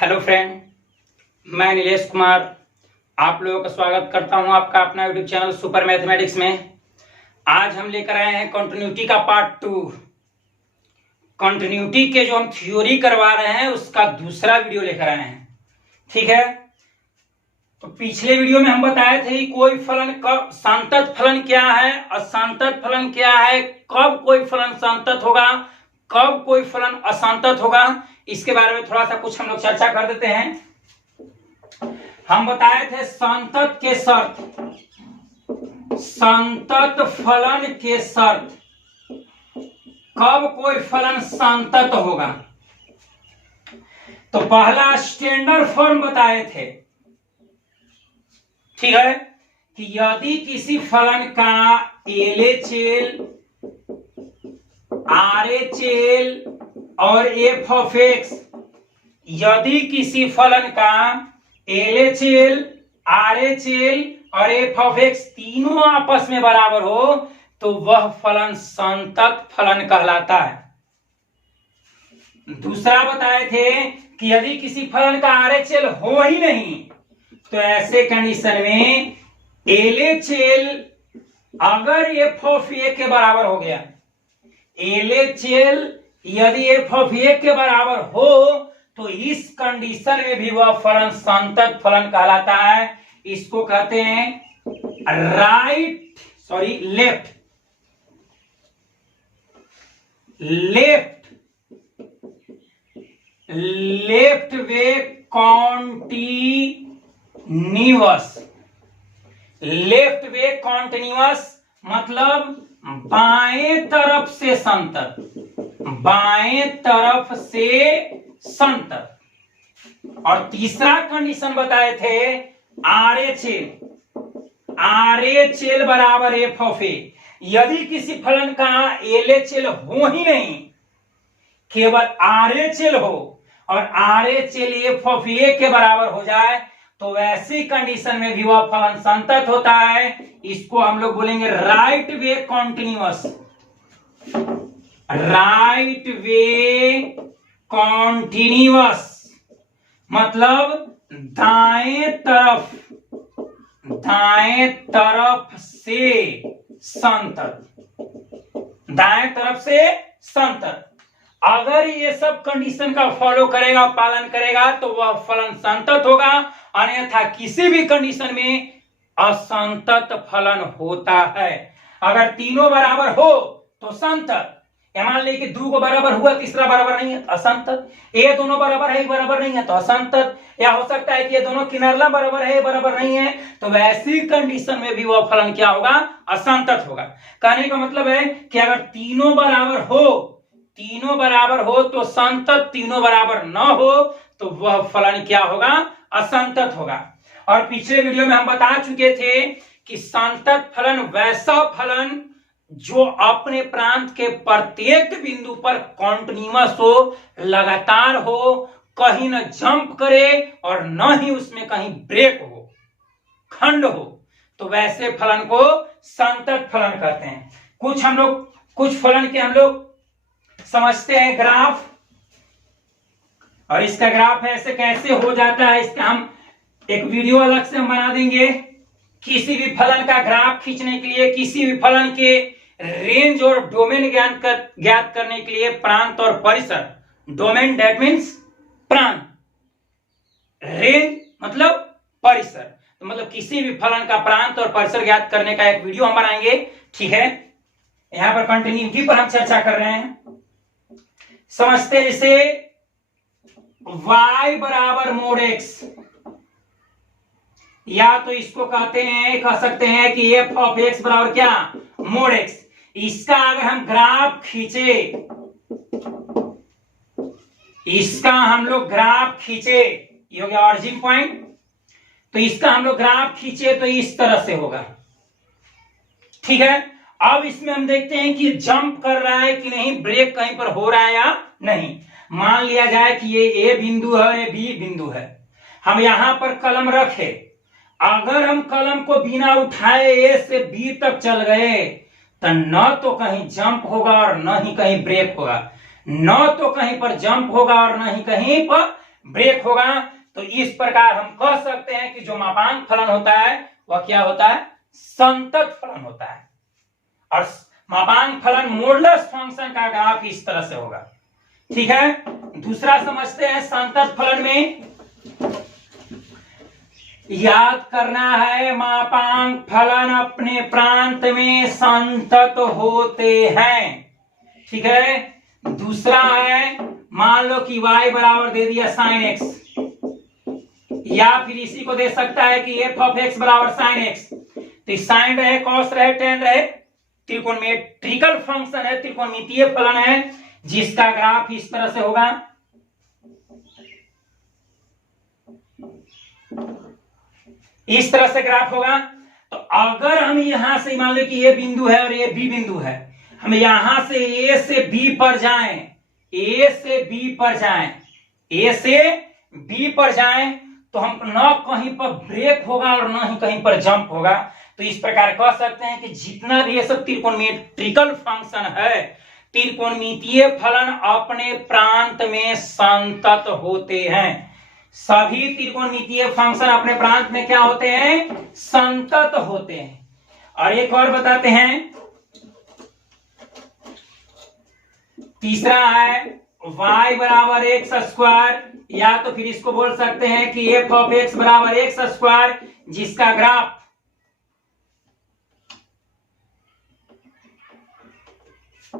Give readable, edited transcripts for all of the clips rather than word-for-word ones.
Hello friend, मैं नीलेश कुमार आप लोगों का स्वागत करता हूं आपका अपना यूट्यूब चैनल सुपर मैथमेटिक्स में। आज हम लेकर आए हैं कंटिन्यूटी का पार्ट 2। कंटिन्यूटी के जो हम थ्योरी करवा रहे हैं उसका दूसरा वीडियो लेकर आए हैं। ठीक है, तो पिछले वीडियो में हम बताए थे कोई फलन कब संतत फलन क्या है, असंतत फलन क्या है, कब कोई फलन संतत होगा, कब कोई फलन असंतत होगा, इसके बारे में थोड़ा सा कुछ हम लोग चर्चा कर देते हैं। हम बताए थे संतत के शर्त, संतत फलन के शर्त, कब कोई फलन संतत होगा। तो पहला स्टैंडर्ड फॉर्म बताए थे, ठीक है, कि यदि किसी फलन का LHL, RHL और f ऑफ x, यदि किसी फलन का LHL, RHL और f ऑफ x तीनों आपस में बराबर हो तो वह फलन संतत फलन कहलाता है। दूसरा बताए थे कि यदि किसी फलन का RHL हो ही नहीं तो ऐसे कंडीशन में LHL अगर f ऑफ a के बराबर हो गया, LHL यदि f ऑफ a के बराबर हो तो इस कंडीशन में भी वह फलन संतत फलन कहलाता है। इसको कहते हैं लेफ्ट वे कॉन्टिन्यूअस। लेफ्ट वे कॉन्टिन्यूअस मतलब बाएं तरफ से संतत, बाएं तरफ से संतत। और तीसरा कंडीशन बताए थे RHL बराबर f ऑफ a। यदि किसी फलन का LHL हो ही नहीं, केवल RHL हो और RHL f ऑफ a के बराबर हो जाए तो ऐसी कंडीशन में भी वह फलन संतत होता है। इसको हम लोग बोलेंगे right way continuous. Right way continuous मतलब दाएं तरफ से संतत, दाएं तरफ से संतत। अगर ये सब कंडीशन का फॉलो करेगा, पालन करेगा तो वह फलन संतत होगा, अन्यथा किसी भी कंडीशन में असंतत फलन होता है। अगर तीनों बराबर हो तो संतत, मान लीजिए कि 2 को बराबर हुआ, तीसरा बराबर नहीं है असंतत। ये दोनों बराबर है, बराबर नहीं है तो असंतत। या हो सकता है कि ये दोनों किनारा बराबर है, बराबर नहीं है, तो वैसी कंडीशन में भी वह फलन क्या होगा, असंतत होगा। कहने का मतलब है कि अगर तीनों बराबर हो तो संतत, तीनों बराबर न हो तो वह फलन क्या होगा, असंतत होगा। और पिछले वीडियो में हम बता चुके थे कि संतत फलन वैसा फलन जो अपने प्रांत के प्रत्येक बिंदु पर कॉन्टिन्यूअस हो, लगातार हो, कहीं न जंप करे और न ही उसमें कहीं ब्रेक हो, खंड हो, तो वैसे फलन को संतत फलन कहते हैं। कुछ फलन के हम लोग समझते हैं ग्राफ, और इसका ग्राफ ऐसे कैसे हो जाता है इसका हम एक वीडियो अलग से हम बना देंगे। किसी भी फलन का ग्राफ खींचने के लिए, किसी भी फलन के रेंज और डोमेन ज्ञात करने के लिए प्रांत और परिसर, डोमेन दैट मीन्स प्रांत, रेंज मतलब परिसर, तो मतलब किसी भी फलन का प्रांत और परिसर ज्ञात करने का एक वीडियो हम बनाएंगे। ठीक है, यहां पर कंटिन्यूटी पर हम चर्चा कर रहे हैं। समझते हैं जैसे y बराबर मोड x, या तो इसको कह सकते हैं कि f ऑफ x बराबर क्या, मोड x। इसका अगर हम ग्राफ खींचे, ये हो गया ऑरिजिन पॉइंट, तो इसका हम लोग ग्राफ खींचे तो इस तरह से होगा। ठीक है, अब इसमें हम देखते हैं कि जंप कर रहा है कि नहीं, ब्रेक कहीं पर हो रहा है या नहीं। मान लिया जाए कि ये ए बिंदु है, ये बी बिंदु है, हम यहां पर कलम रखे। अगर हम कलम को बिना उठाए ए से बी तक चल गए तो न तो कहीं जंप होगा और न ही कहीं ब्रेक होगा, न तो कहीं पर जंप होगा और न ही कहीं पर ब्रेक होगा। तो इस प्रकार हम कह सकते हैं कि जो मापांक फलन होता है वह क्या होता है, संतत फलन होता है। और मापांक फलन मॉडुलस फंक्शन का ग्राफ इस तरह से होगा। ठीक है, दूसरा समझते हैं संतत फलन में याद करना है, मापांक फलन अपने प्रांत में संतत होते हैं। ठीक है, दूसरा है, मान लो कि y बराबर दे दिया sin x, या फिर इसी को दे सकता है कि f ऑफ x बराबर sin x। तो साइन रहे, कॉस रहे, टेन रहे, त्रिकोणमितीय फंक्शन है, त्रिकोणमितीय फलन है, जिसका ग्राफ इस तरह से होगा। इस तरह से ग्राफ होगा। तो अगर हम यहां से मान लो कि ये बिंदु है और ये बी बिंदु है, हम यहां से ए से बी पर जाएं, ए से बी पर जाएं, ए से बी पर जाएं, तो हम न कहीं पर ब्रेक होगा और न ही कहीं पर जंप होगा। तो इस प्रकार कह सकते हैं कि जितना भी ये सब त्रिकोणमितीय फंक्शन है, त्रिकोणमितीय फलन अपने प्रांत में संतत होते हैं। सभी त्रिकोणमितीय फंक्शन अपने प्रांत में क्या होते हैं, संतत होते हैं। और एक और बताते हैं, तीसरा है y बराबर एक्स स्क्वायर, या तो फिर इसको बोल सकते हैं कि f ऑफ x बराबर एक्स स्क्वायर, जिसका ग्राफ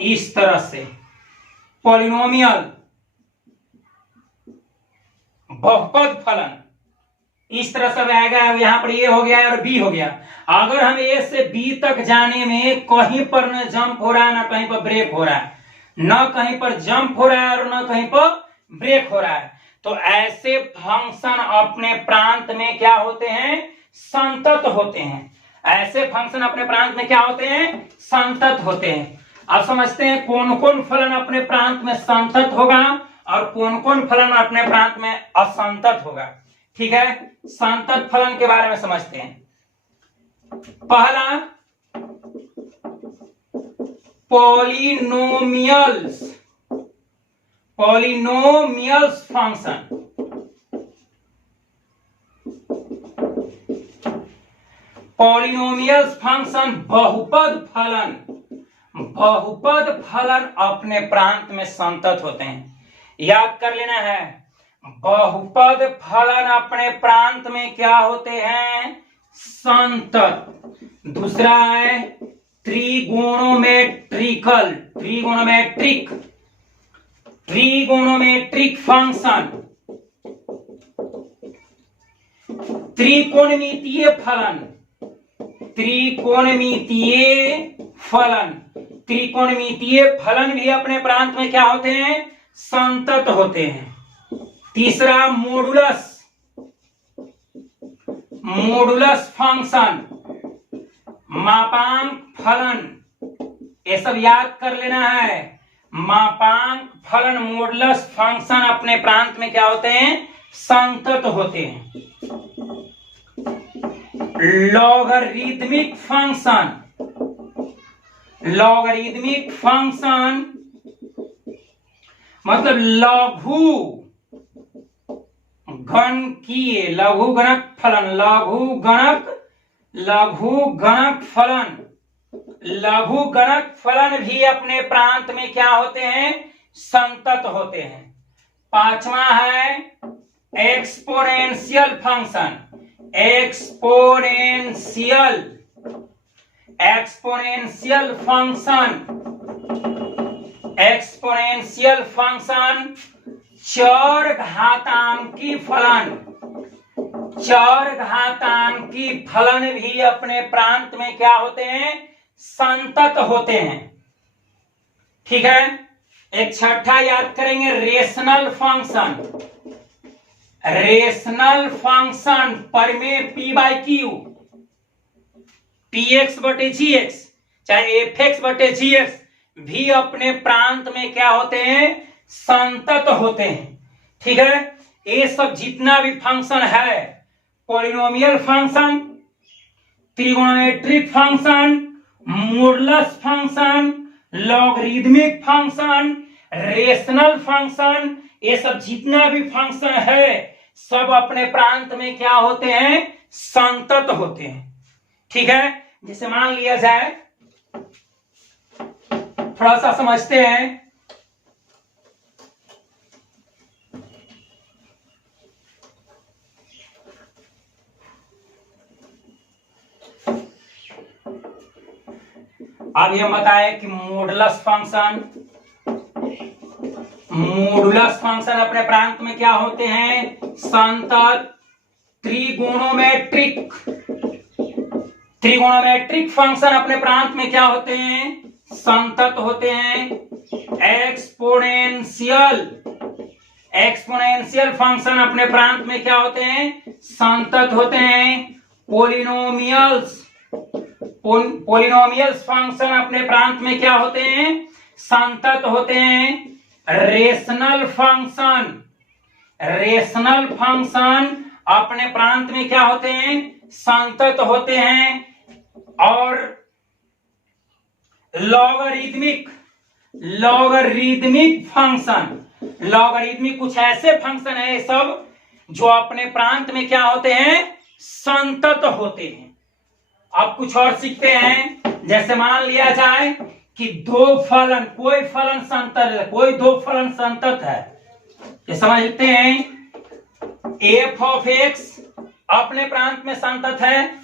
इस तरह से पॉलिनोमियल बहुपद फलन इस तरह से आएगा। यहां पर ए हो गया और बी हो गया। अगर हम ए से बी तक जाने में कहीं पर न जंप हो रहा है, ना कहीं पर ब्रेक हो रहा है, न कहीं पर जंप हो रहा है और न कहीं पर ब्रेक हो रहा है, तो ऐसे फंक्शन अपने प्रांत में क्या होते हैं, संतत होते हैं। ऐसे फंक्शन अपने प्रांत में क्या होते हैं, संतत होते हैं। अब समझते हैं कौन कौन फलन अपने प्रांत में संतत होगा और कौन कौन फलन अपने प्रांत में असंतत होगा। ठीक है, संतत फलन के बारे में समझते हैं। पहला, polynomials, polynomials function. Polynomials function बहुपद फलन, बहुपद फलन अपने प्रांत में संतत होते हैं। याद कर लेना है, बहुपद फलन अपने प्रांत में क्या होते हैं, संतत। दूसरा है त्रिगोणोमेट्रिकल, त्रिगोणोमेट्रिक, त्रिगोणोमेट्रिक फंक्शन। त्रिकोणमितीय फलन, त्रिकोणमितीय फलन, त्रिकोणमितीय फलन भी अपने प्रांत में क्या होते हैं, संतत होते हैं। तीसरा मॉडुलस, मॉडुलस फंक्शन, मापांक फलन, ये सब याद कर लेना है। मापांक फलन मॉडुलस फंक्शन अपने प्रांत में क्या होते हैं, संतत होते हैं। लॉगरिदमिक फंक्शन, लॉगरिदमिक फंक्शन मतलब लघु गणकीय, लघु गणक फलन, लघु गणक, लघु गणक फलन, लघु गणक फलन भी अपने प्रांत में क्या होते हैं, संतत होते हैं। पांचवा है exponential function, exponential, exponential function, exponential function चर घातांकी फलन, चर घातांकी फलन भी अपने प्रांत में क्या होते हैं, संतत होते हैं। ठीक है, एक छठा याद करेंगे, रेशनल फंक्शन, रेशनल फंक्शन परमेय P by Q, P X बटे जी एक्स चाहे एफ एक्स बटे जी एक्स भी अपने प्रांत में क्या होते हैं, संतत होते हैं। ठीक है, ये सब जितना भी फंक्शन है, polynomial function, trigonometric function, modulus function, logarithmic function, rational function, ये सब जितना भी फंक्शन है सब अपने प्रांत में क्या होते हैं, संतत होते हैं। ठीक है, जैसे मान लिया जाए, थोड़ा सा समझते हैं। अब ये बताएं कि मॉडुलस फंक्शन अपने प्रांत में क्या होते हैं, संतत। त्रिगोणोमेट्रिक फंक्शन अपने प्रांत में क्या होते हैं, संतत होते हैं। एक्सपोनेंशियल फंक्शन अपने प्रांत में क्या होते हैं, संतत होते हैं। पोलिनोमियल्स फंक्शन अपने प्रांत में क्या होते हैं, संतत होते हैं। रेशनल फंक्शन अपने प्रांत में क्या होते हैं, संतत होते हैं। और लॉगरिदमिक कुछ ऐसे फंक्शन है सब जो अपने प्रांत में क्या होते हैं, संतत होते हैं। अब कुछ और सीखते हैं। जैसे मान लिया जाए कि कोई दो फलन संतत है, ये समझते हैं। एफ ऑफ एक्स अपने प्रांत में संतत है।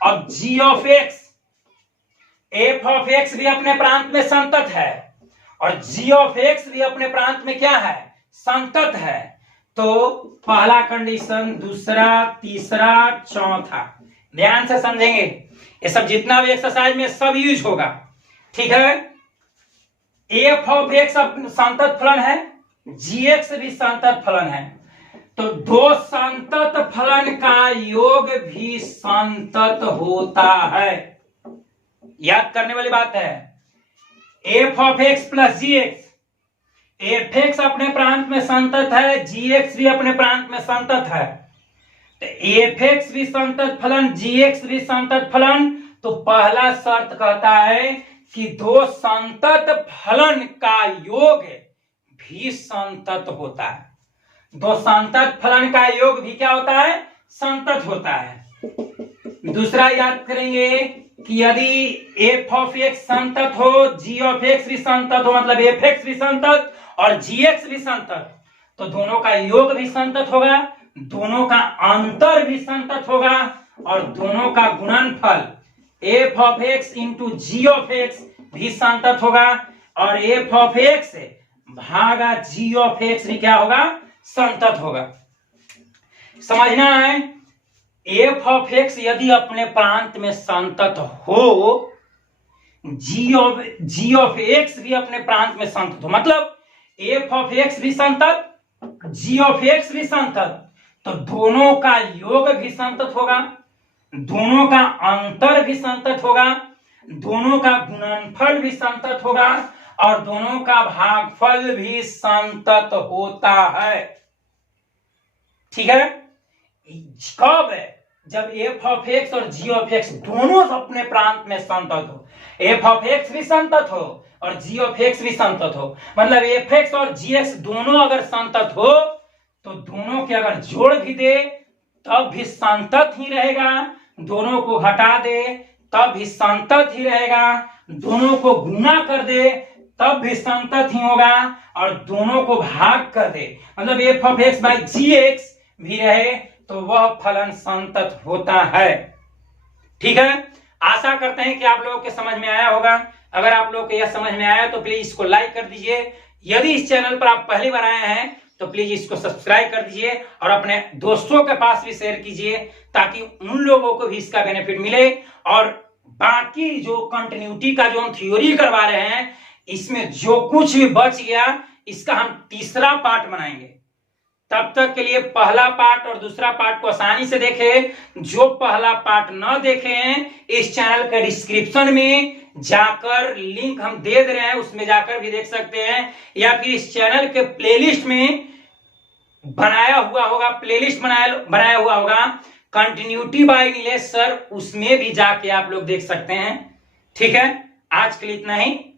अब G of X, F of x भी अपने प्रांत में संतत है और जी ऑफ एक्स भी अपने प्रांत में क्या है, संतत है। तो पहला कंडीशन, दूसरा, तीसरा, चौथा, ध्यान से समझेंगे। ये सब जितना भी एक्सरसाइज में सब यूज होगा। ठीक है, एफ ऑफ एक्स संतत फलन है, जी एक्स भी संतत फलन है, तो दो संतत फलन का योग भी संतत होता है। याद करने वाली बात है। F of x plus g x, f x अपने प्रांत में संतत है, जी एक्स भी अपने प्रांत में संतत है। तो एफ एक्स भी संतत फलन, जी एक्स भी संतत फलन, तो पहला शर्त कहता है कि दो संतत फलन का योग भी संतत होता है। दो संतत फलन का योग भी क्या होता है, संतत होता है। दूसरा याद करेंगे कि यदि एफ ऑफ एक्स संतत हो, जी ऑफ एक्स भी संतत हो, मतलब एफ एक्स भी संतत और जी एक्स भी संतत, तो दोनों का योग भी संतत होगा, दोनों का अंतर भी संतत होगा और दोनों का गुणनफल f of x into g of x भी संतत होगा और एफ ऑफ एक्स भागा जी ऑफ एक्स भी क्या होगा, संतत होगा। समझना है, एफ ऑफ एक्स यदि अपने प्रांत में संतत हो, जी ऑफ एक्स भी अपने प्रांत में संतत हो, मतलब एफ ऑफ एक्स भी संतत, जी ऑफ एक्स भी संतत, तो दोनों का योग भी संतत होगा, दोनों का अंतर भी संतत होगा, दोनों का गुणनफल भी संतत होगा और दोनों का भागफल भी संतत होता है। ठीक है, कब है, जब एफ ऑफ एक्स और जी ऑफ एक्स दोनों अपने प्रांत में संतत हो, एफ ऑफ एक्स भी संतत हो और जी ऑफ एक्स भी संतत हो, मतलब एफ एक्स और जी एक्स दोनों अगर संतत हो तो दोनों के अगर जोड़ भी दे तब भी संतत ही रहेगा, दोनों को घटा दे तब भी संतत ही रहेगा, दोनों को गुना कर दे तब भी संतत ही होगा और दोनों को भाग कर दे, मतलब f of x by g x भी रहे तो वह फलन संतत होता है। ठीक है, आशा करते हैं कि आप लोगों के समझ में आया होगा। अगर आप लोगों को यह समझ में आया तो प्लीज इसको लाइक कर दीजिए। यदि इस चैनल पर आप पहली बार आए हैं तो प्लीज इसको सब्सक्राइब कर दीजिए और अपने दोस्तों के पास भी शेयर कीजिए ताकि उन लोगों को भी इसका बेनिफिट मिले। और बाकी जो कंटिन्यूटी का जो हम थ्योरी करवा रहे हैं, इसमें जो कुछ भी बच गया इसका हम तीसरा पार्ट बनाएंगे। तब तक के लिए पहला पार्ट और दूसरा पार्ट को आसानी से देखें। जो पहला पार्ट न देखे हैं, इस चैनल के डिस्क्रिप्शन में जाकर लिंक हम दे रहे हैं, उसमें जाकर भी देख सकते हैं, या फिर इस चैनल के प्लेलिस्ट में बनाया हुआ होगा कंटिन्यूटी बाय नीलेश सर, उसमें भी जाके आप लोग देख सकते हैं। ठीक है, आज के लिए इतना ही।